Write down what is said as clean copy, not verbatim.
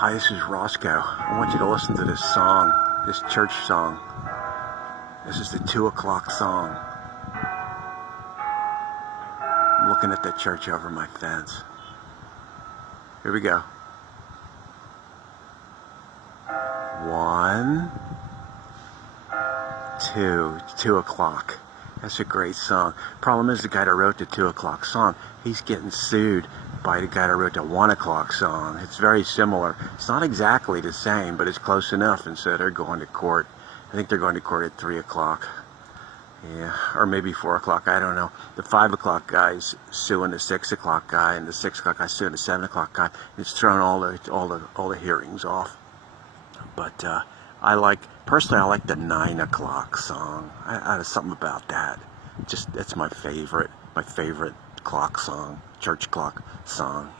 Hi, this is Roscoe. I want you to listen to this song, this church song. This is the 2 o'clock song. I'm looking at the church over my fence. Here we go. 1, 2, 2 o'clock. That's a great song. Problem is, the guy that wrote the 2 o'clock song, he's getting sued by the guy that wrote the 1 o'clock song. It's very similar. It's not exactly the same, but it's close enough, and so they're going to court. I think they're going to court at 3 o'clock. Yeah, or maybe 4 o'clock, I don't know. The 5 o'clock guy's suing the 6 o'clock guy, and the 6 o'clock guy's suing the 7 o'clock guy. It's thrown all the hearings off. But personally, I like the 9 o'clock song. I something about that. That's my favorite clock song, church clock song.